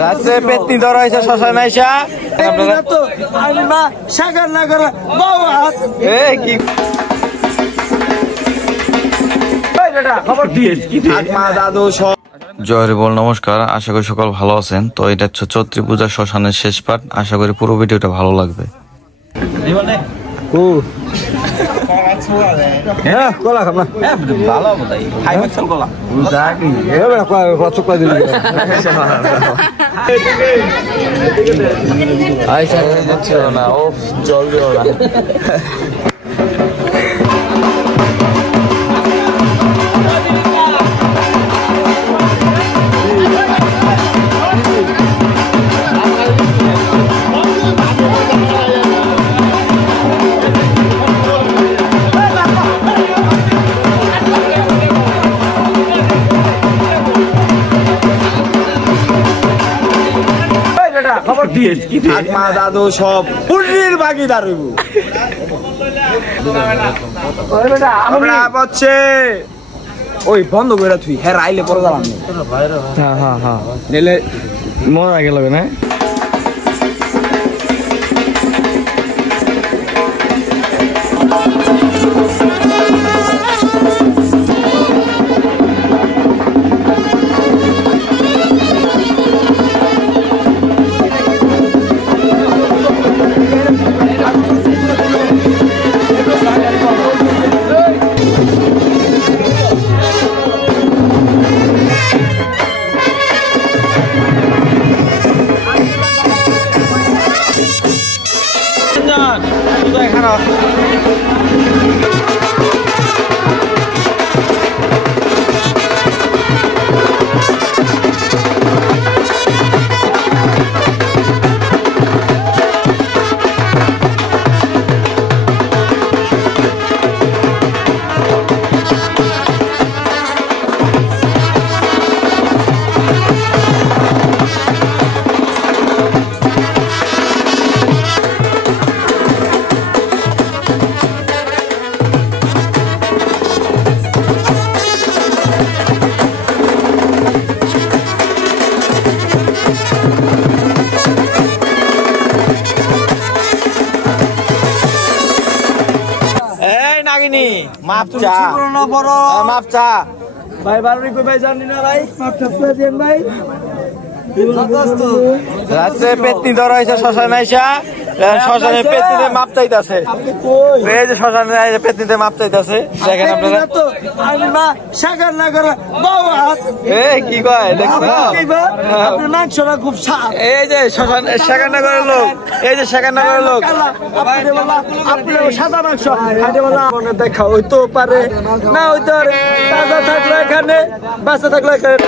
রাতে পেতনি ধরা হয়েছে শ্মশান আইসা কি জয় বল নমস্কার, আশা করি সকল ভালো আছেন। তো এটা হচ্ছে চৈত্রী পূজা শ্মশানের শেষ পার্ট। আশা করি পুরো ভিডিওটা ভালো লাগবে। জল দিও না। দাদু সব পুরীর ভাগিদার হচ্ছে ওই বন্ধ করে তুই হ্যাঁ আইলে পরে দাঁড়ান। হ্যাঁ নিলে মরা গেল না। রাতে পেতনি ধরা হয়েছে শ্মশান আইসা শ্মশানে পেতনিতে মাপ চাইতেছে। এই যে শ্মশানে পেতনিতে মাপ চাইতেছে, দেখেন আপনারা কি কয় মাংসটা খুব এই যে শ্মশান সেখানগরের লোক, এই যে সেখানগরের লোক সাদা মাংস দেখা হইতেও পারে না হইতে পারে। তাজা থাকলে এখানে, বাচ্চা থাকলে এখানে।